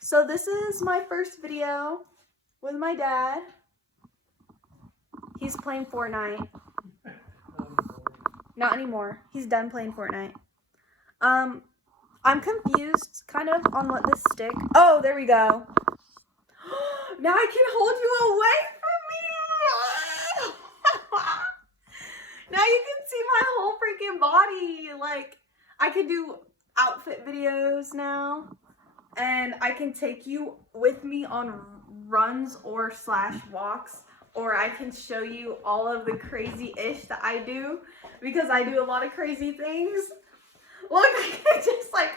So this is my first video with my dad. He's playing Fortnite. Not anymore. He's done playing Fortnite. I'm confused kind of on what this stick. Oh, there we go. Now I can hold you away from me. Now you can see my whole freaking body. Like, I can do outfit videos now. And I can take you with me on runs or / walks. Or I can show you all of the crazy-ish that I do. Because I do a lot of crazy things. Look, I can just like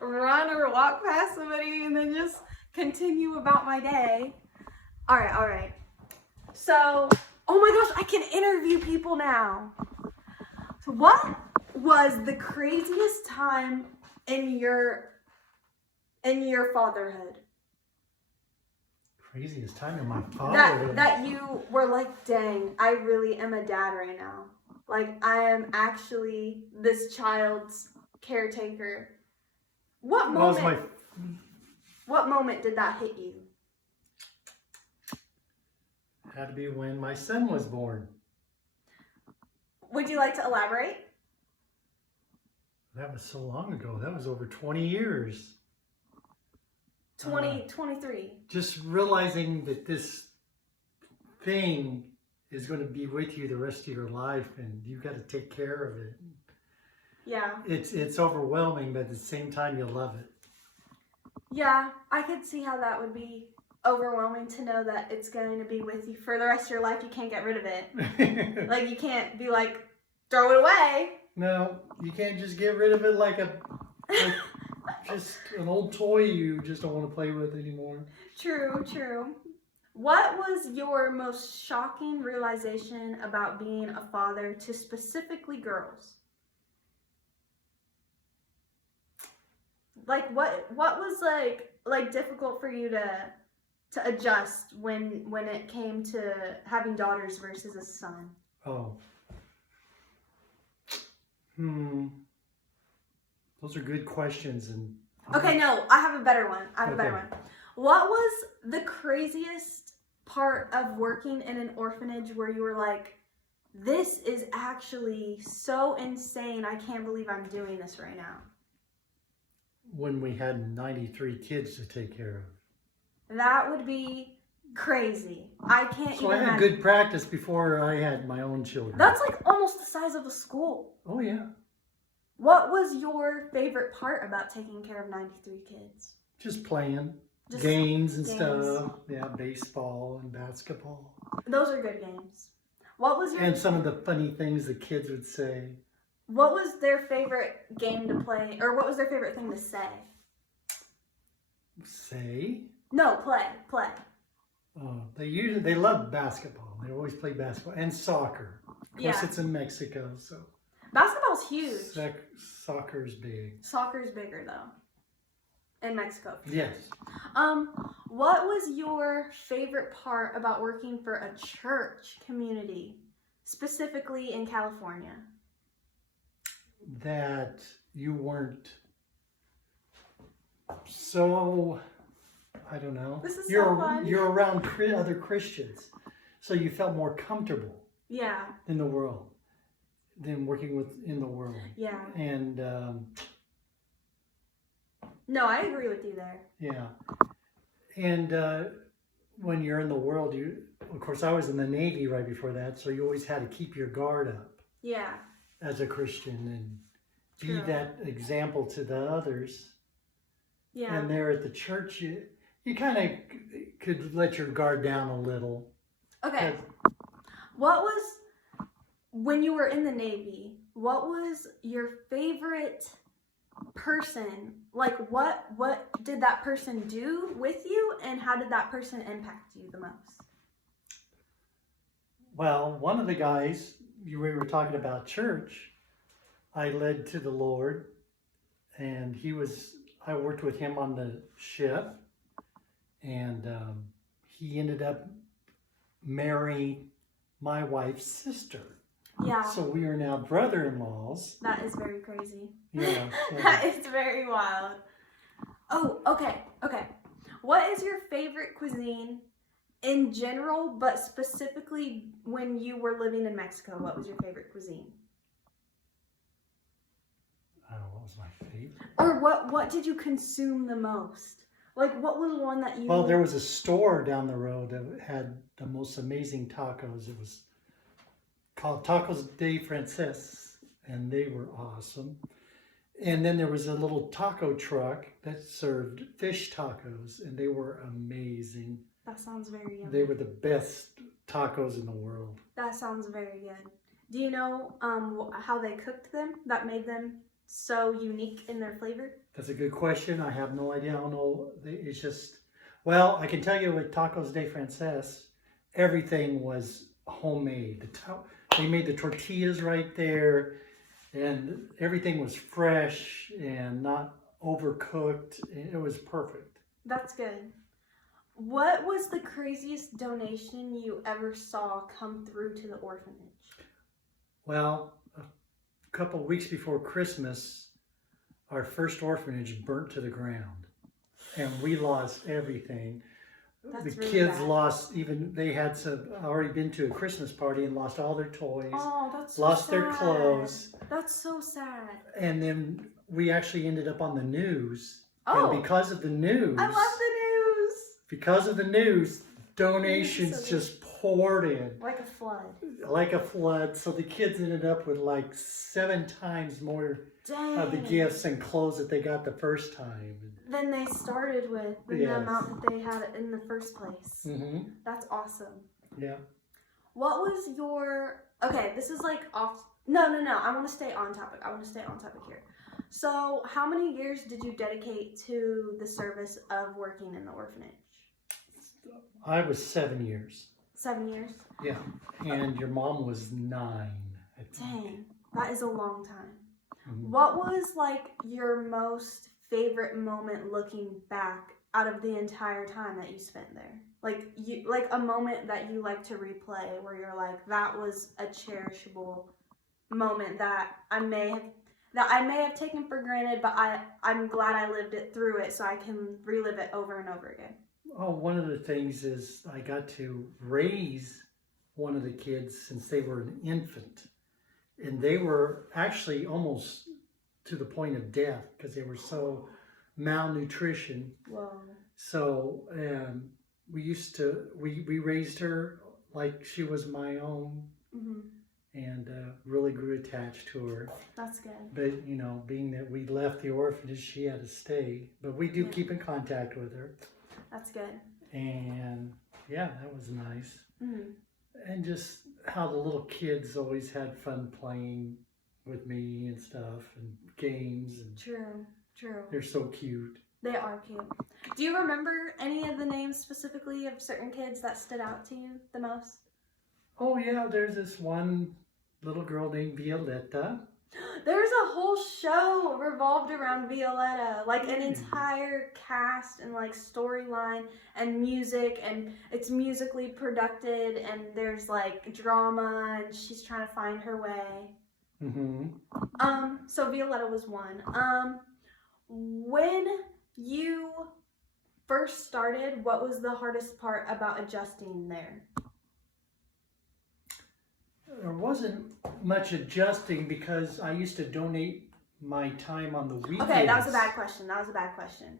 run or walk past somebody and then just continue about my day. Alright. So, oh my gosh, I can interview people now. So what was the craziest time in your fatherhood? Craziest time in my fatherhood? That you were like, dang, I really am a dad right now. Like, I am actually this child's caretaker. What moment did that hit you? Had to be when my son was born. Would you like to elaborate? That was so long ago. That was over 20 years. 23. Just realizing that this thing is going to be with you the rest of your life, and you've got to take care of it. Yeah. It's overwhelming, but at the same time, you love it. Yeah, I could see how that would be overwhelming to know that it's going to be with you for the rest of your life. You can't get rid of it. Like, you can't be like, throw it away. No, you can't just get rid of it like just an old toy you just don't want to play with anymore. True. What was your most shocking realization about being a father to specifically girls? Like, what was like difficult for you to adjust when it came to having daughters versus a son? Oh. Those are good questions. And okay, no, I have a better one. What was the craziest part of working in an orphanage where you were like, this is actually so insane, I can't believe I'm doing this right now? When we had 93 kids to take care of. That would be crazy. I can't So even I had imagine. good practice before I had my own children. That's like almost the size of a school. Oh, yeah. What was your favorite part about taking care of 93 kids? Just playing. Just games and stuff. Yeah, baseball and basketball. Those are good games. What was your... And some of the funny things the kids would say. What was their favorite game to play? Or what was their favorite thing to say? Say? No, play. They love basketball. They always play basketball and soccer. Of course, it's in Mexico, so basketball's huge. Soccer's big. Soccer's bigger though, in Mexico. Yes. What was your favorite part about working for a church community, specifically in California? That you weren't so, I don't know. This is so fun. You're around other Christians, so you felt more comfortable. Yeah. In the world, than working in the world. Yeah. And no, I agree with you there. Yeah. And when you're in the world, of course, I was in the Navy right before that, so you always had to keep your guard up. Yeah. As a Christian and be that example to the others. Yeah. And there at the church, you kind of could let your guard down a little. Okay. When you were in the Navy, what was your favorite person? Like, what did that person do with you, and how did that person impact you the most? Well, one of the guys, we were talking about church, I led to the Lord, and I worked with him on the ship, and he ended up marrying my wife's sister. Yeah. So we are now brother-in-laws. That is very crazy. Yeah. That is very wild. Oh, okay. What is your favorite cuisine in general, but specifically when you were living in Mexico? What was your favorite cuisine? What was my favorite? Or what did you consume the most? Like, what was one that you... Well, there was a store down the road that had the most amazing tacos. It was called Tacos de Frances, and they were awesome. And then there was a little taco truck that served fish tacos, and they were amazing. That sounds very yummy. They were the best tacos in the world. That sounds very good. Do you know how they cooked them that made them so unique in their flavor? That's a good question. I have no idea. I don't know. It's just, well, I can tell you with Tacos de Frances, everything was homemade. They made the tortillas right there, and everything was fresh and not overcooked. It was perfect. That's good. What was the craziest donation you ever saw come through to the orphanage? Well, a couple of weeks before Christmas, our first orphanage burnt to the ground, and we lost everything. That's the really kids bad. lost, even they had already been to a Christmas party and lost all their toys, Oh, that's so lost sad. their clothes, That's so sad. and then we actually ended up on the news. Oh, And because of the news, I love the news. because of the news, donations So just poured in like a flood. like a flood. So the kids ended up with like 7 times more Dang. of the gifts and clothes that they got the first time. Than they started with, than the Yes. amount that they had in the first place. Mm-hmm. That's awesome. Yeah. What was your... Okay, this is like off... No. I want to stay on topic. Here. So, how many years did you dedicate to the service of working in the orphanage? I was 7 years. 7 years? Yeah. And your mom was 9. I think. Dang, that is a long time. Mhm. What was like your most favorite moment looking back out of the entire time that you spent there? Like a moment that you like to replay where you're like, that was a cherishable moment that I may have taken for granted, but I'm glad I lived it through it so I can relive it over and over again. Oh, one of the things is I got to raise one of the kids since they were an infant. And they were actually almost to the point of death because they were so malnutrition. Whoa. So we raised her like she was my own, Mm-hmm. and really grew attached to her. That's good. But, you know, being that we left the orphanage, she had to stay. But we do keep in contact with her. That's good. And, yeah, that was nice. Mm-hmm. And just how the little kids always had fun playing with me and stuff, and games. And True. they're so cute. They are cute. Do you remember any of the names specifically of certain kids that stood out to you the most? Oh, yeah, there's this one little girl named Violetta. There's a whole show revolved around Violetta, like an entire cast and like storyline and music, and it's musically produced, and there's like drama, and she's trying to find her way. Mm-hmm. So Violetta was one. When you first started, what was the hardest part about adjusting there? There wasn't much adjusting because I used to donate my time on the weekends. Okay, that was a bad question.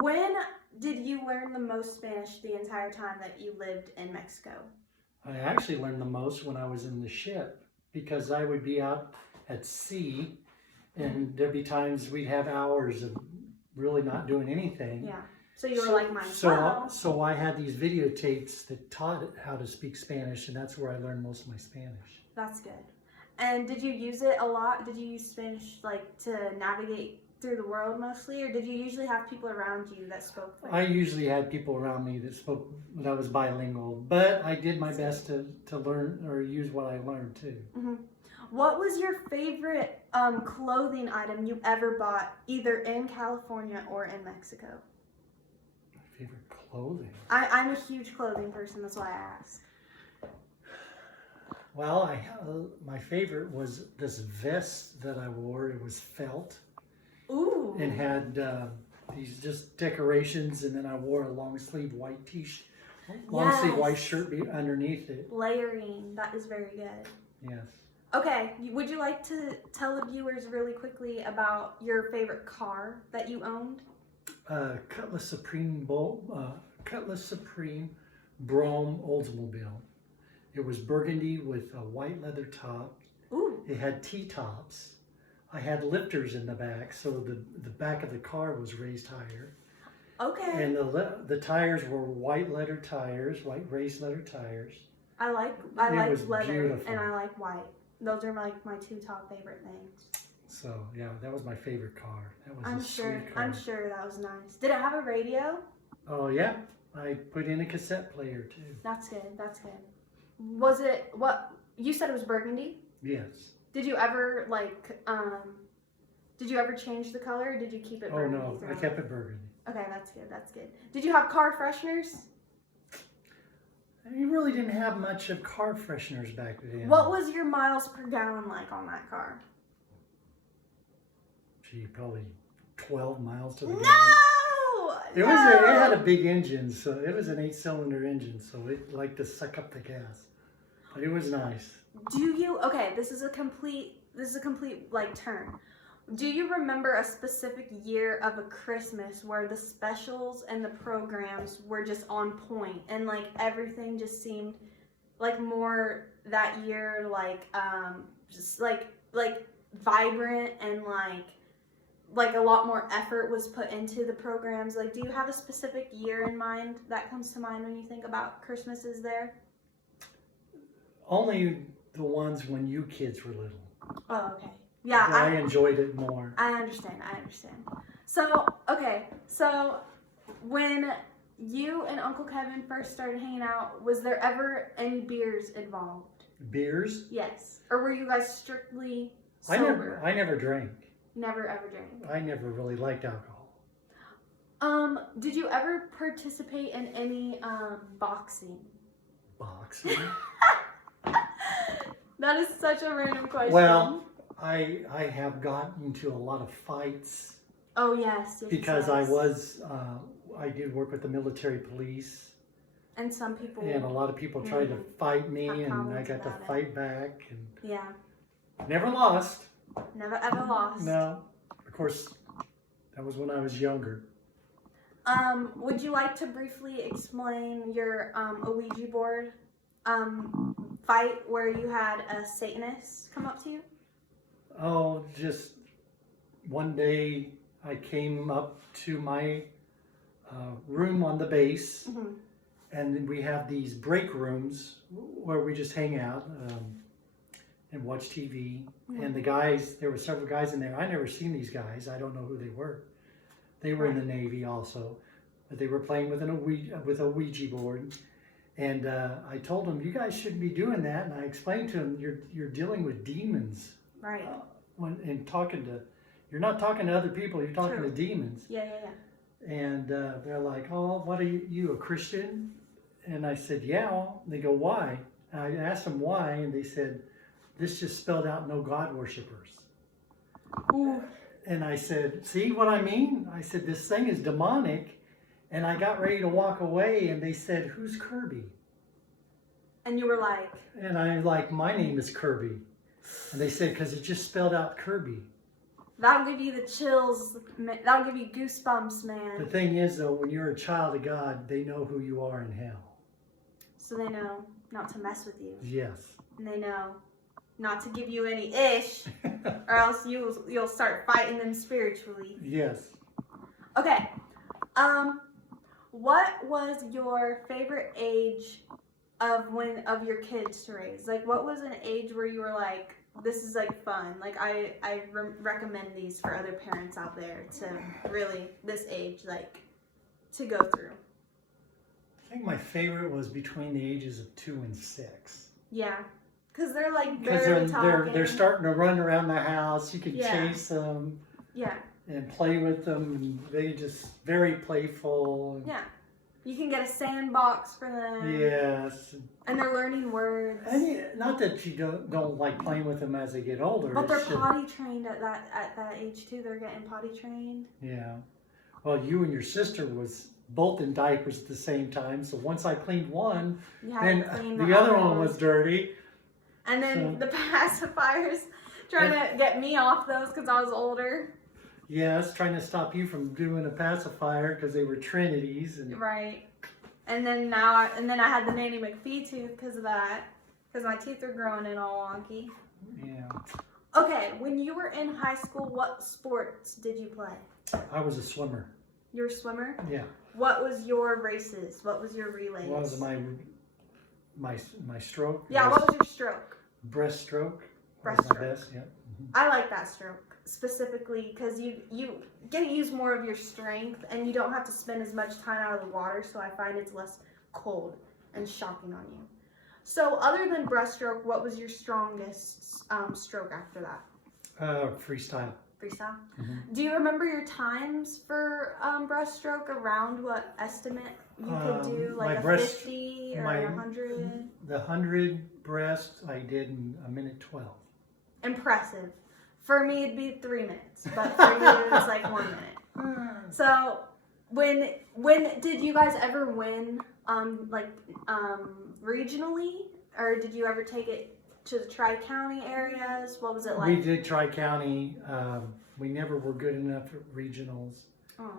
When did you learn the most Spanish the entire time that you lived in Mexico? I actually learned the most when I was in the ship because I would be out at sea and there'd be times we'd have hours of really not doing anything. Yeah. So you were like mine. So I had these videotapes that taught how to speak Spanish, and that's where I learned most of my Spanish. That's good. And did you use it a lot? Did you use Spanish like to navigate through the world mostly, or did you usually have people around you that spoke? Like, I usually had people around me that was bilingual, but I did my best to learn or use what I learned too. Mm-hmm. What was your favorite clothing item you ever bought, either in California or in Mexico? My favorite clothing? I'm a huge clothing person, that's why I asked. Well, my favorite was this vest that I wore. It was felt. Ooh. And had these just decorations, and then I wore a long sleeve white long sleeve white shirt underneath it. Layering, that is very good. Yes. Okay, would you like to tell the viewers really quickly about your favorite car that you owned? Cutlass Supreme Brougham Oldsmobile. It was burgundy with a white leather top. Ooh. It had T-tops. I had lifters in the back, so the back of the car was raised higher. Okay. And the tires were white raised leather tires. I like leather, beautiful. and I like white. Those are like my two top favorite things. So yeah, that was my favorite car. That was sweet car. I'm sure that was nice. Did it have a radio? Oh yeah, I put in a cassette player too. That's good. That's good. Was it what you said it was burgundy? Yes. Did you ever Did you ever change the color, or did you keep it burgundy? Oh no, I kept it burgundy. Okay, that's good. That's good. Did you have car fresheners? You really didn't have much of car fresheners back then. What was your miles per gallon like on that car? Gee, probably 12 miles to the gallon. No! It had a big engine, so it was an 8-cylinder engine, so it liked to suck up the gas. But it was nice. Okay, this is a complete like turn. Do you remember a specific year of a Christmas where the specials and the programs were just on point and like everything just seemed like more that year just like vibrant and like a lot more effort was put into the programs? Like, do you have a specific year in mind that comes to mind when you think about Christmases there? Only the ones when you kids were little. Oh, okay. Yeah, I enjoyed it more. I understand. So, okay. So, when you and Uncle Kevin first started hanging out, was there ever any beers involved? Beers? Yes. Or were you guys strictly sober? I never drank. Never ever drank. I never really liked alcohol. Did you ever participate in any boxing? Boxing? That is such a random question. Well, I have gotten into a lot of fights. Oh yes. Because I did work with the military police. And some people. And a lot of people tried to fight me, and I got to fight back. And yeah. Never lost. Never ever lost. No. Of course, that was when I was younger. Would you like to briefly explain your Ouija board fight where you had a Satanist come up to you? Oh, just one day I came up to my room on the base, and we have these break rooms where we just hang out and watch TV. And there were several guys in there. I never seen these guys. I don't know who they were. They were in the Navy also, but they were playing with a Ouija board. And I told them, you guys shouldn't be doing that. And I explained to them, you're dealing with demons. Right. You're not talking to other people, you're talking to demons. Yeah. And they're like, oh, what are you, a Christian? And I said, yeah. And they go, why? And I asked them why, and they said, this just spelled out no God worshippers. Ooh. And I said, see what I mean? I said, this thing is demonic. And I got ready to walk away, and they said, who's Kirby? And you were like? And I'm like, my name is Kirby. And they said, because it just spelled out Kirby. That'll give you the chills. That'll give you goosebumps, man. The thing is, though, when you're a child of God, they know who you are in hell. So they know not to mess with you. Yes. And they know not to give you any ish, or else you'll start fighting them spiritually. Yes. Okay. What was your favorite age of your kids to raise? Like, what was an age where you were like, this is like fun? Like, I recommend these for other parents out there to really, this age, like, to go through. I think my favorite was between the ages of 2 and 6. Yeah. Because they're like barely talking. They're starting to run around the house. You can chase them. Yeah. And play with them. And they just very playful. Yeah. You can get a sandbox for them. Yes. And they're learning words. And not that you don't like playing with them as they get older. But they're potty trained at that age too. They're getting potty trained. Yeah. Well, you and your sister was both in diapers at the same time. So once I cleaned one, You had then to clean the other one was others. dirty. And then So- the pacifiers trying to get me off those because I was older. Yes, trying to stop you from doing a pacifier because they were Trinities. And Right. And then I had the Nanny McPhee tooth because of that. Because my teeth are growing in all wonky. yeah, Okay, when you were in high school, what sports did you play? I was a swimmer. You're a swimmer? Yeah. What was your races? What was your relays? What was my stroke? Yeah, what was your stroke? Breaststroke. That was Breaststroke. my best, yeah. I like that stroke specifically because you get to use more of your strength and you don't have to spend as much time out of the water, so I find it's less cold and shocking on you. So other than breaststroke, what was your strongest stroke after that? Freestyle. Freestyle? Mhm. Do you remember your times for breaststroke, around what estimate you could do? My Like a breast- 50 or my- a 100? The 100 breast I did in a minute 12. Impressive. For me, it'd be 3 minutes, but for you, it's like 1 minute. So, when did you guys ever win, regionally, or did you ever take it to the Tri-County areas? What was it like? We did Tri-County. We never were good enough at regionals. Oh.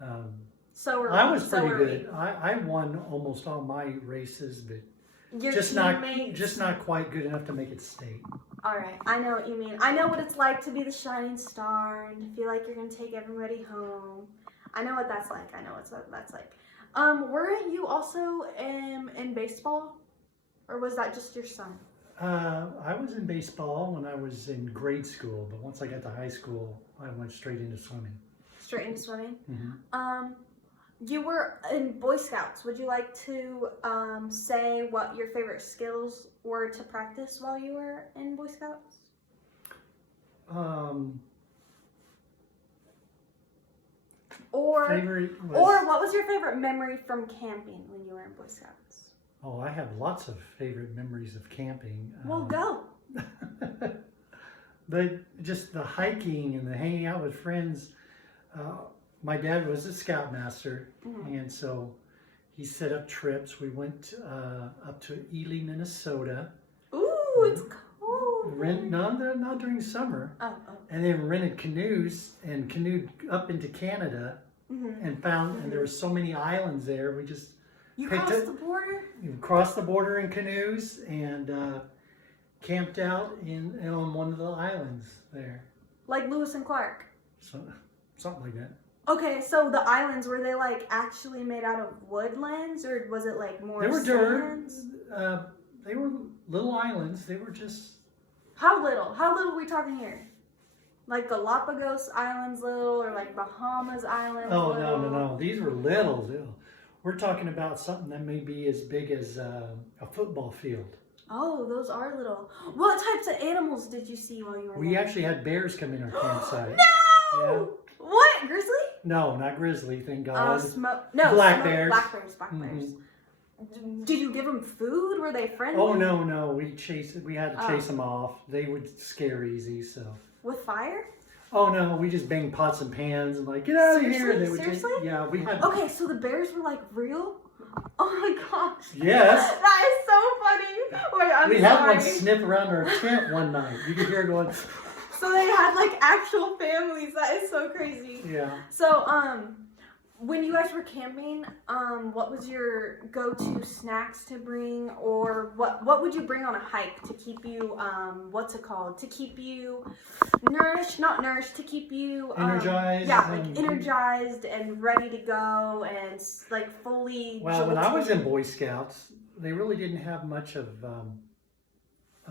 Um, So were I we, was so pretty were good. I won almost all my races, but we. Your just teammates? not quite good enough to make it state. All right, I know what you mean. I know what it's like to be the shining star and to feel like you're gonna take everybody home. I know what that's like. I know what that's like. Weren't you also in baseball, or was that just your son? I was in baseball when I was in grade school, but once I got to high school, I went straight into swimming. Straight into swimming. Mm-hmm. You were in Boy Scouts. Would you like to say what your favorite skills were to practice while you were in Boy Scouts? Favorite was, Or what was your favorite memory from camping when you were in Boy Scouts? Oh, I have lots of favorite memories of camping. Well, go. But just the hiking and the hanging out with friends. My dad was a scoutmaster, and so he set up trips. We went up to Ely, Minnesota. Ooh, it's cold. Not during summer. Oh. And then rented canoes and canoed up into Canada, and found, and there were so many islands there. We just You picked crossed it- the border? crossed the border in canoes and camped out on one of the islands there. Like Lewis and Clark. So, something like that. Okay, so the islands, were they like actually made out of woodlands, or was it like more They were dirt. sands? They were little islands. They were just. How little? How little are we talking here? Like Galapagos Islands little, or like Bahamas Islands Oh little? no! These were little. We're talking about something that may be as big as a football field. Oh, those are little. What types of animals did you see while you were We there? actually had bears come in our campsite. No! Yeah. What? Grizzly? No, not grizzly. Thank God. Black bears. Black bears. Did you give them food? Were they friendly? Oh no! We had to chase them off. They would scare easy. So. With fire? Oh no! We just banged pots and pans and like, get out of here. And they would Seriously? yeah, we had. Okay, so the bears were like real? Oh my gosh. Yes. That is so funny. Wait, I'm We sorry. had one sniff around our tent one night. You could hear it going. So they had like actual families. That is so crazy. Yeah. So, when you guys were camping, what was your go-to snacks to bring, or what would you bring on a hike to keep you, what's it called? To keep you not nourished, to keep you Energized. Yeah, like energized and ready to go and like fully. Well, when I was jolted. in Boy Scouts, they really didn't have much of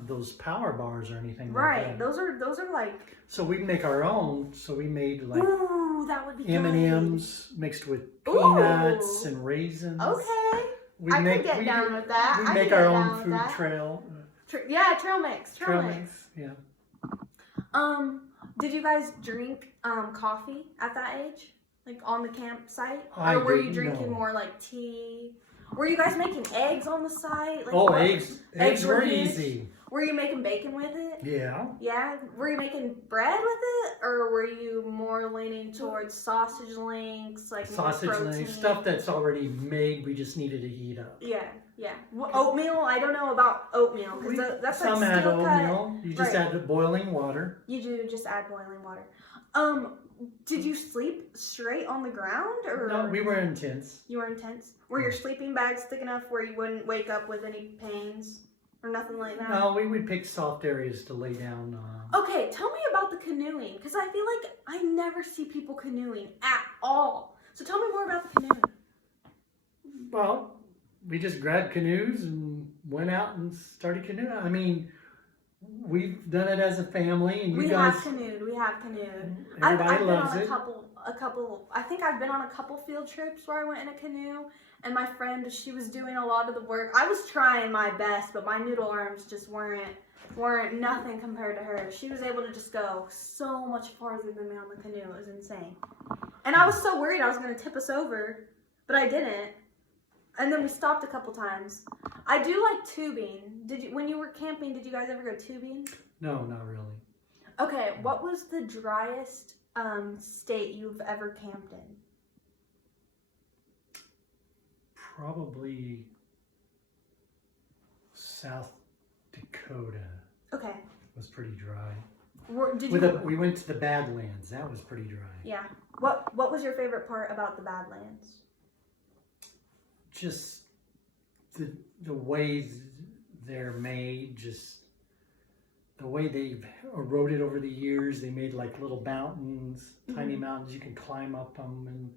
those power bars or anything. Right, Like that. those are like. So we make our own. So we made like Ooh, that would be M&Ms mixed with Ooh. peanuts and raisins. Okay. We I make, can get down with that. We I make can our get down own with food that. trail. Yeah, trail mix. Yeah. Did you guys drink coffee at that age? Like on the campsite? I Or were you didn't, drinking no. more like tea? Were you guys making eggs on the site? Like, Oh, what? eggs! Eggs were huge? easy. Were you making bacon with it? Yeah. Yeah. Were you making bread with it, or were you more leaning towards sausage links, like Sausage more protein? links, stuff that's already made. We just needed to heat up. Yeah, yeah. Well, oatmeal. I don't know about oatmeal because that's like some add steel cut. oatmeal. You just add the boiling water. You do just add boiling water. Did you sleep straight on the ground, or No, we were in tents. You were in tents. Were your sleeping bags thick enough where you wouldn't wake up with any pains or nothing like that? No, we would pick soft areas to lay down. Okay, tell me about the canoeing, because I feel like I never see people canoeing at all. So tell me more about the canoeing. Well, we just grabbed canoes and went out and started canoeing. I mean, we've done it as a family, and We guys. have canoed. Everybody I've been loves on it. a couple. I think I've been on a couple field trips where I went in a canoe, and my friend, she was doing a lot of the work. I was trying my best, but my noodle arms just weren't nothing compared to her. She was able to just go so much farther than me on the canoe. It was insane. And I was so worried I was going to tip us over, but I didn't. And then we stopped a couple times. I do like tubing. When you were camping, did you guys ever go tubing? No, not really. Okay, what was the driest state you've ever camped in? Probably South Dakota. Okay. It was pretty dry. We went to the Badlands. That was pretty dry. Yeah. What was your favorite part about the Badlands? Just the way they're made, just the way they've eroded over the years. They made like little mountains, tiny mountains. You can climb up them. And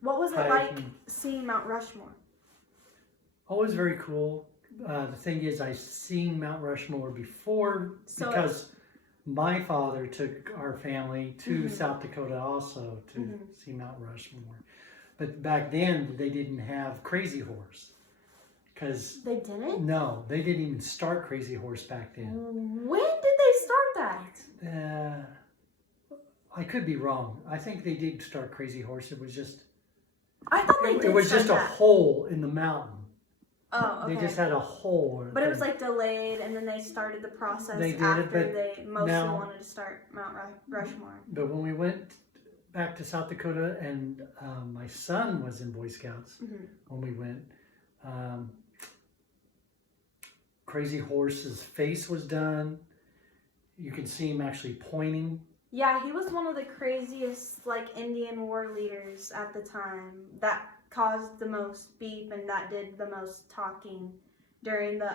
what was it like seeing Mount Rushmore? Oh, it was very cool. The thing is, I've seen Mount Rushmore before because my father took our family to South Dakota also to see Mount Rushmore. But back then, they didn't have Crazy Horse. Cause they didn't? No, they didn't even start Crazy Horse back then. When did they start that? I could be wrong. I think they did start Crazy Horse. It was just... I thought they did It was just that. a hole in the mountain. Oh, okay. They just had a hole. But it was like delayed, and then they started the process they did after it, they mostly wanted to start Mount Rushmore. But when we went back to South Dakota, and my son was in Boy Scouts when we went, Crazy Horse's face was done. You could see him actually pointing. Yeah, he was one of the craziest like Indian war leaders at the time that caused the most beef and that did the most talking during the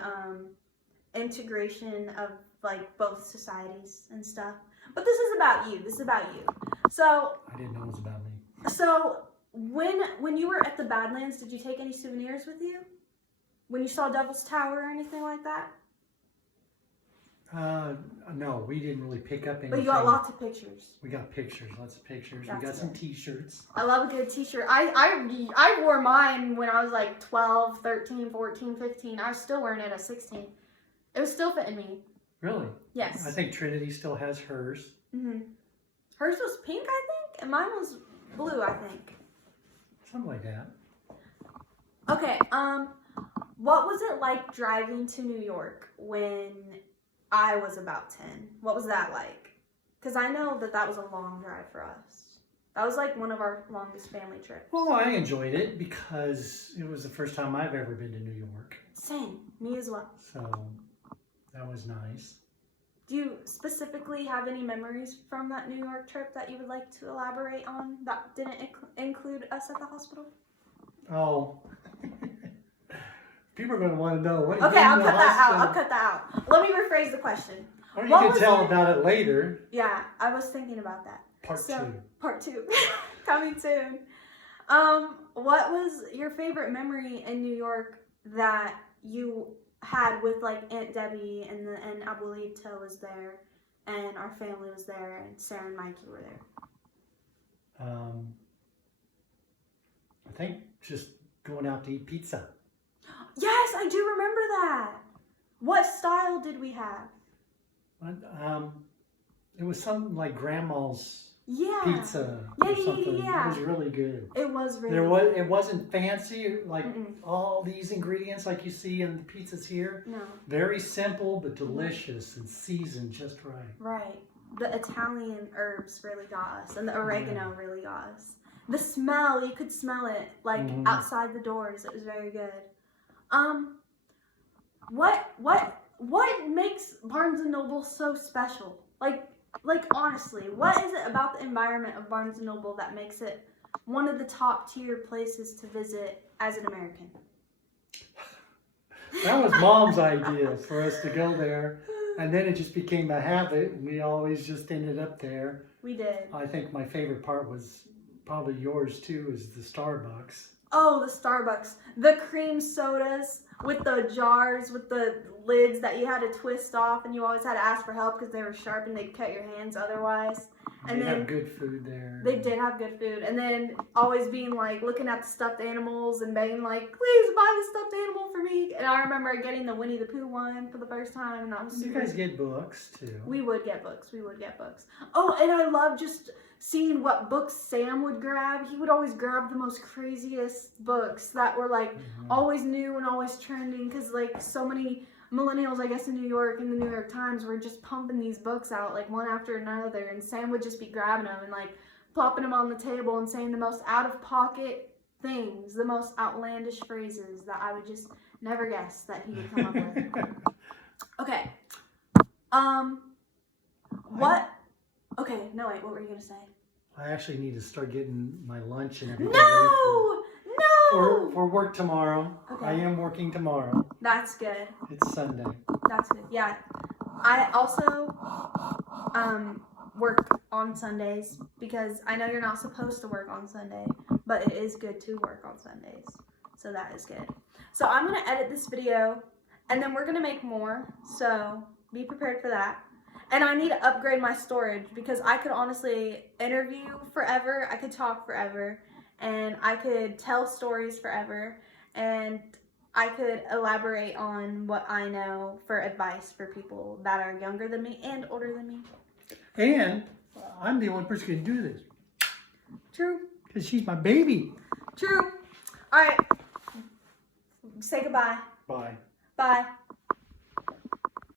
integration of like both societies and stuff. But this is about you. So I didn't know it was about me. So when you were at the Badlands, did you take any souvenirs with you? When you saw Devil's Tower or anything like that? No, we didn't really pick up anything. But you got lots of pictures. We got pictures, lots of pictures. That's we got some good. t-shirts. I love a good t-shirt. I wore mine when I was like 12, 13, 14, 15. I was still wearing it at 16. It was still fitting me. Really? Yes. I think Trinity still has hers. Hers was pink, I think, and mine was blue, I think. Something like that. Okay, what was it like driving to New York when I was about 10? What was that like? Because I know that was a long drive for us. That was like one of our longest family trips. Well, I enjoyed it because it was the first time I've ever been to New York. Same, me as well. So that was nice. Do you specifically have any memories from that New York trip that you would like to elaborate on that didn't include us at the hospital? Oh. People are going to want to know. What Okay, I'll cut that out. Let me rephrase the question. Or you can tell about it later. Yeah, I was thinking about that. Part two. Coming soon. What was your favorite memory in New York that you had with like Aunt Debbie and Abuelita was there and our family was there and Sarah and Mikey were there? I think just going out to eat pizza. Yes, I do remember that. What style did we have? It was something like Grandma's Yeah. pizza Yeah, or yeah, something. yeah. It was really good. It was really It wasn't fancy like Mm-mm. all these ingredients like you see in the pizzas here. No. Very simple but delicious and seasoned just right. Right. The Italian herbs really got us, and the oregano really got us. The smell, you could smell it like outside the doors. It was very good. What makes Barnes and Noble so special? Like honestly, what is it about the environment of Barnes and Noble that makes it one of the top tier places to visit as an American? That was Mom's idea for us to go there, and then it just became a habit, and we always just ended up there. We did. I think my favorite part was probably yours too, is the Starbucks. Oh, the Starbucks. The cream sodas with the jars, with the lids that you had to twist off, and you always had to ask for help because they were sharp and they'd cut your hands otherwise. And They then have good food there. they did have good food. And then always being like, looking at the stuffed animals and being like, please buy the stuffed animal for me. And I remember getting the Winnie the Pooh one for the first time, and that was You super. guys get books too. We would get books. We would get books. Oh, and I love just seeing what books Sam would grab. He would always grab the most craziest books that were like always new and always trending, because like so many millennials, I guess, in New York and the New York Times were just pumping these books out like one after another, and Sam would just be grabbing them and like plopping them on the table and saying the most out of pocket things, the most outlandish phrases that I would just never guess that he would come up with. Okay. What? Okay, no wait, what were you gonna say? I actually need to start getting my lunch and everything No! No! for work tomorrow. Okay. I am working tomorrow. That's good. It's Sunday. That's good. Yeah. I also work on Sundays because I know you're not supposed to work on Sunday, but it is good to work on Sundays. So that is good. So I'm going to edit this video and then we're going to make more. So be prepared for that. And I need to upgrade my storage because I could honestly interview forever. I could talk forever and I could tell stories forever, and I could elaborate on what I know for advice for people that are younger than me and older than me. And I'm the only person who can do this. True. Because she's my baby. True. All right. Say goodbye. Bye. Bye.